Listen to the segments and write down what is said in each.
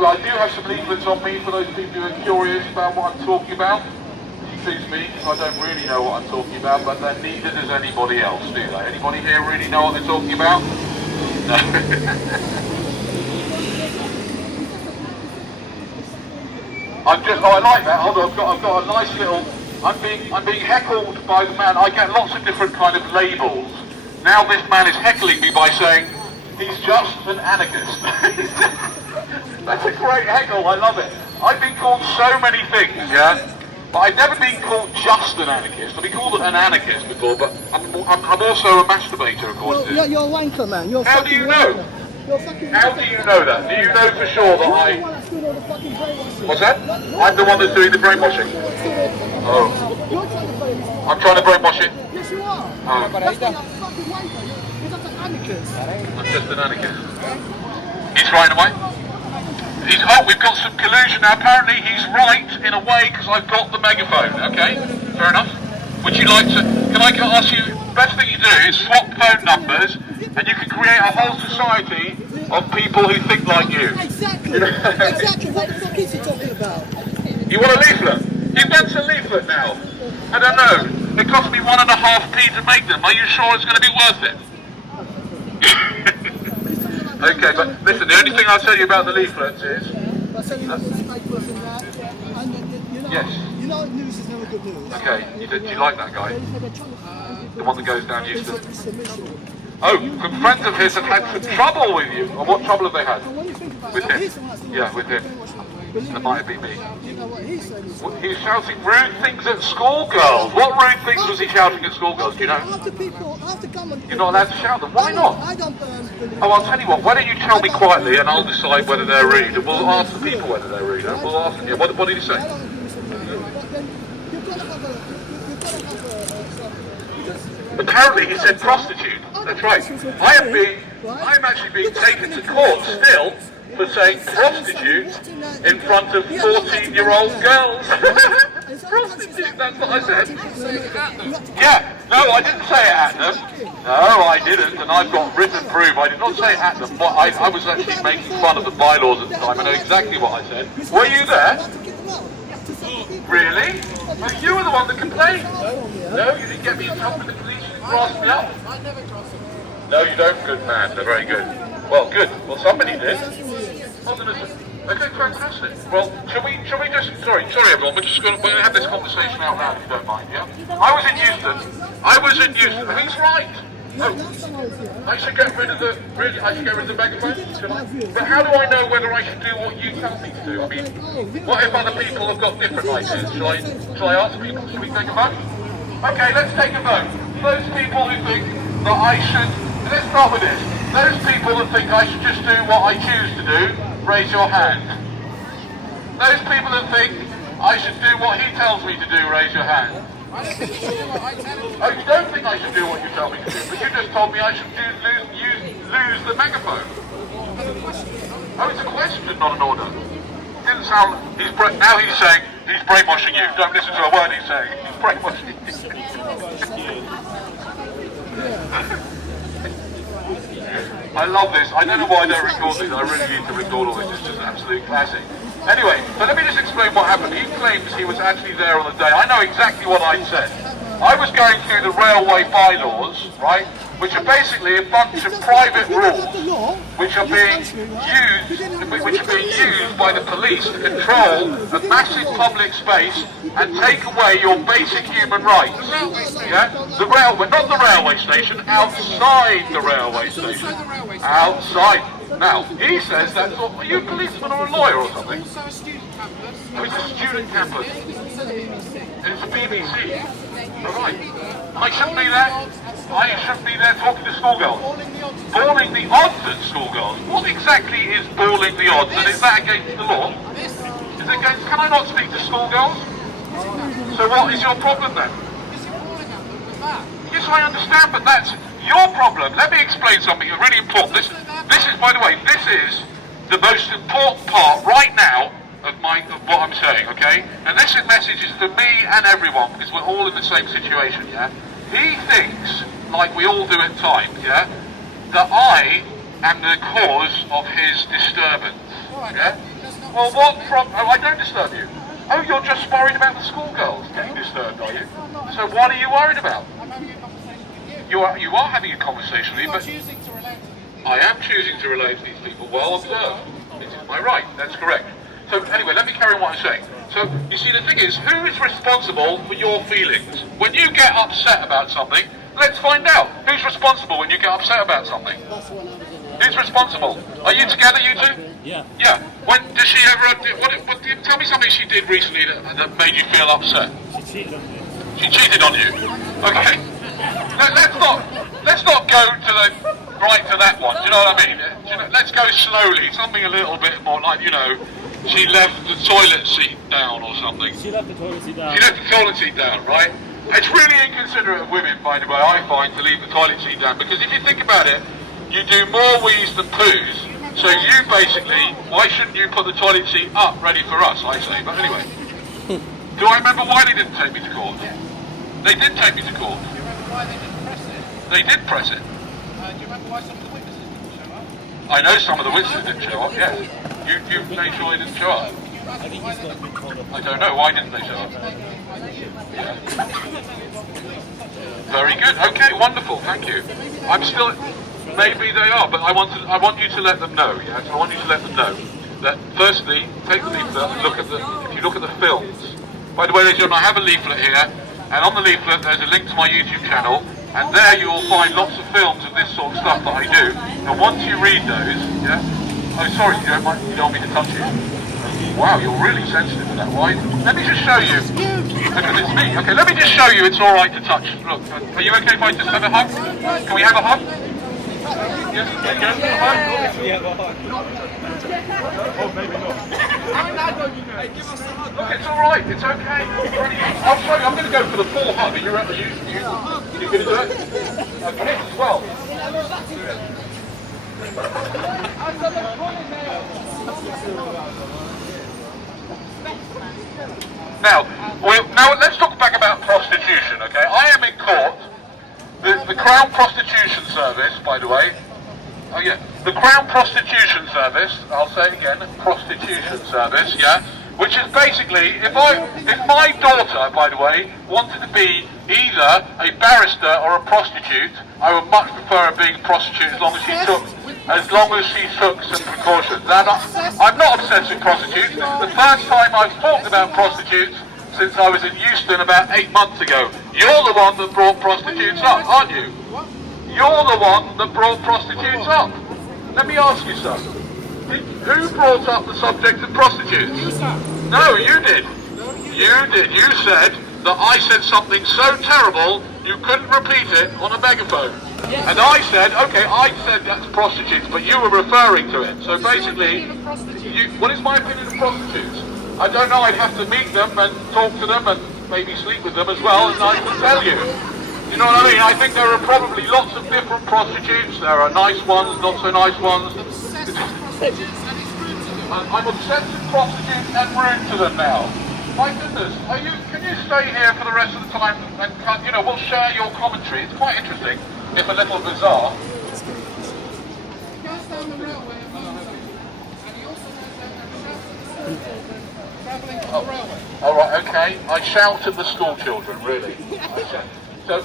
Anyway, I do have some leaflets on me for those people who are curious about what I'm talking about. Excuse me, because I don't really know what I'm talking about, but then neither does anybody else, do they? Anybody here really know what they're talking about? No. I like that. Hold on, I've got a nice little. I'm being heckled by the man. I get lots of different kind of labels. Now this man is heckling me by saying he's just an anarchist. That's a great heckle. I love it. I've been called so many things, yeah. But I've never been called just an anarchist. I've been called an anarchist before, but I'm also a masturbator, of course. You're a wanker, man. How do you know? How do you know that? Do you know for sure that I... What's that? I'm the one that's doing the brainwashing. Oh. I'm trying to brainwash it? Yes, you are. Oh. That's why you're a fucking wanker. You're just an anarchist. I'm just an anarchist. He's right away. We've got some collusion now. Apparently he's right in a way because I've got the megaphone. Okay, fair enough. Would you like to? Can I ask you? Best thing you do is swap phone numbers, and you can create a whole society of people who think like you. Exactly. Exactly. What the fuck is he talking about? You want a leaflet? He wants a leaflet now. I don't know. It cost me 1.5p to make them. Are you sure it's going to be worth it? Okay, but listen, the only thing I'll tell you about the leaflets is... Yes. You know news is never good news. Okay, do you like that guy? The one that goes down Houston? Oh, some friends of his have had some trouble with you. Or what trouble have they had? With him? Yeah, with him. That might have been me. He's shouting rude things at schoolgirls. What rude things was he shouting at schoolgirls? Do you know? You're not allowed to shout them. Why not? Oh, I'll tell you what. Why don't you tell me quietly, and I'll decide whether they're rude, and we'll ask the people whether they're rude. And we'll ask them. Yeah, what did he say? Apparently, he said prostitute. That's right. I'm actually being taken to court still for saying prostitute in front of 14-year-old girls. Prostitute, that's what I said. Yeah, no, I didn't say it at them. No, I didn't, and I've got written proof. I did not say it at them, but I was actually making fun of the bylaws at the time. I know exactly what I said. Were you there? Really? Well, you were the one that complained. No, you didn't get me in trouble with the police. You grasped me up. No, you don't, good man. They're very good. Well, good. Well, somebody did. Hold on a second. Okay, fantastic. Well, shall we just, sorry everyone, we're going to have this conversation out loud if you don't mind, yeah? I was in Houston. Who's right? Oh, I should get rid of the megaphone, should I? But how do I know whether I should do what you tell me to do? I mean, what if other people have got different ideas? Shall I ask people, should we take a vote? Okay, let's take a vote. Those people who think that I should, let's start with this. Those people that think I should just do what I choose to do, raise your hand. Those people that think I should do what he tells me to do, raise your hand. Oh, you don't think I should do what you tell me to do, but you just told me I should lose the megaphone. Oh, it's a question, not an order. Didn't sound, now he's saying he's brainwashing you. Don't listen to a word he's saying. He's brainwashing you. I love this. I don't know why I don't record these. I really need to record all this. It's just an absolute classic. Anyway, so let me just explain what happened. He claims he was actually there on the day. I know exactly what I said. I was going through the railway bylaws, right, which are basically a bunch of private rules which are being used by the police to control a massive public space and take away your basic human rights. Yeah? The railway, not the railway station, outside the railway station. Outside. Now, he says that's what, are you a policeman or a lawyer or something? Oh, it's a student campus. And it's a BBC. Alright. I shouldn't be there. I shouldn't be there talking to schoolgirls. Balling the odds at schoolgirls. What exactly is balling the odds? And is that against the law? Is it against, can I not speak to schoolgirls? So what is your problem then? Yes, I understand, but that's your problem. Let me explain something really important. This is, by the way, this is the most important part right now of what I'm saying, okay? And this message is for me and everyone, because we're all in the same situation, yeah? He thinks, like we all do at times, yeah, that I am the cause of his disturbance, yeah? Well, what from? Oh, I don't disturb you. Oh, you're just worried about the schoolgirls getting disturbed, are you? So what are you worried about? You are having a conversation with me, but I am choosing to relate to these people. Well observed. It's my right. That's correct. So anyway, let me carry on what I'm saying. So you see, the thing is, who is responsible for your feelings? When you get upset about something, let's find out. Who's responsible when you get upset about something? Who's responsible? Are you together, you two? Yeah. Yeah. When does she ever? Tell me something she did recently that made you feel upset. She cheated on me. She cheated on you. Okay. Let's not go to the right to that one. Do you know what I mean? Let's go slowly. Something a little bit more like, you know, she left the toilet seat down or something. She left the toilet seat down. She left the toilet seat down, right? It's really inconsiderate of women, by the way, I find, to leave the toilet seat down, because if you think about it, you do more wheeze than poos. So you basically, why shouldn't you put the toilet seat up ready for us, I say. But anyway, do I remember why they didn't take me to court? They did take me to court. Do you remember why they didn't press it? They did press it. Do you remember why some of the witnesses didn't show up? I know some of the witnesses didn't show up, yeah. You made sure they didn't show up. I think he's got a big hold up. I don't know, why didn't they show up? Yeah. Very good, okay, wonderful, thank you. I'm still, maybe they are, but I want you to let them know, yes? I want you to let them know that firstly, take the leaflet and if you look at the films. By the way, ladies and gentlemen, I have a leaflet here, and on the leaflet there's a link to my YouTube channel, and there you will find lots of films of this sort of stuff that I do. And once you read those, yeah? Oh, sorry, you don't want me to touch you? Wow, you're really sensitive to that. Why? Let me just show you. Because it's me. Okay, let me just show you it's alright to touch. Look, are you okay if I just have a hug? Can we have a hug? Yes, can you have a hug? Oh, maybe not. Look, it's alright, it's okay. I'm sorry, I'm going to go for the full hug. Are you going to do it? A kiss as well. Now let's talk back about prostitution, okay? I am in court. The Crown Prostitution Service, by the way. Oh yeah, the Crown Prostitution Service, I'll say it again, Prostitution Service, yeah? Which is basically, if my daughter, by the way, wanted to be either a barrister or a prostitute, I would much prefer her being a prostitute as long as she took some precautions. I'm not obsessed with prostitutes. This is the first time I've talked about prostitutes since I was in Euston about 8 months ago. You're the one that brought prostitutes up, aren't you? You're the one that brought prostitutes up. Let me ask you something. Who brought up the subject of prostitutes? No, you did. You did. You said that I said something so terrible you couldn't repeat it on a megaphone. And I said, okay, I said that's prostitutes, but you were referring to it. So basically, what is my opinion of prostitutes? I don't know, I'd have to meet them and talk to them and maybe sleep with them as well, and I can tell you. You know what I mean? I think there are probably lots of different prostitutes. There are nice ones, not so nice ones. I'm obsessed with prostitutes and rude to them now. My goodness, can you stay here for the rest of the time and, you know, we'll share your commentary. It's quite interesting, if a little bizarre. Oh, all right, okay. I shout at the school children, really. So,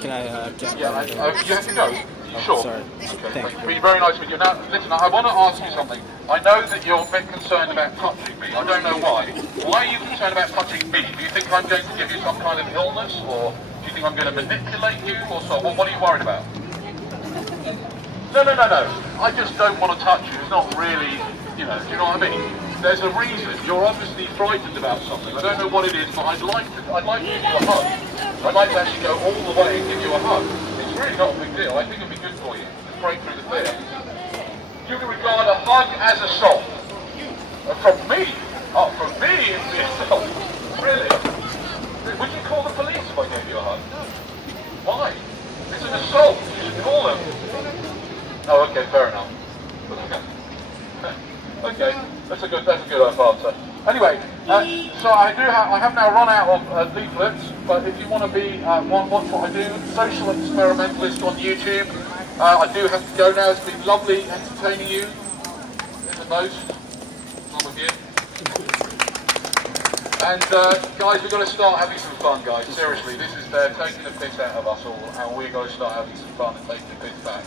Can I just... yeah, you have to go. Sure. Sorry. Okay. Thank It's been very nice with you. Now, listen, I want to ask you something. I know that you're a bit concerned about touching me. I don't know why. Why are you concerned about touching me? Do you think I'm going to give you some kind of illness, or do you think I'm going to manipulate you, or so? What are you worried about? No. I just don't want to touch you. It's not really, you know, do you know what I mean? There's a reason. You're obviously frightened about something. I don't know what it is, but I'd like to give you a hug. I'd like to actually go all the way and give you a hug. It's really not a big deal. I think it'd be good for you to break through the fear. You can regard a hug as assault. From me? Oh, from me it's the assault. Really? Would you call the police if I gave you a hug? Why? It's an assault. You should call them. Oh, okay, fair enough. Okay, that's a good answer. Anyway, so I have now run out of leaflets, but if you want to be watch what I do, Social Experimentalist on YouTube. I do have to go now. It's been lovely entertaining you in the most. Not with you. And guys, we've got to start having some fun, guys. Seriously, this is taking the piss out of us all, and we've got to start having some fun and taking the piss back.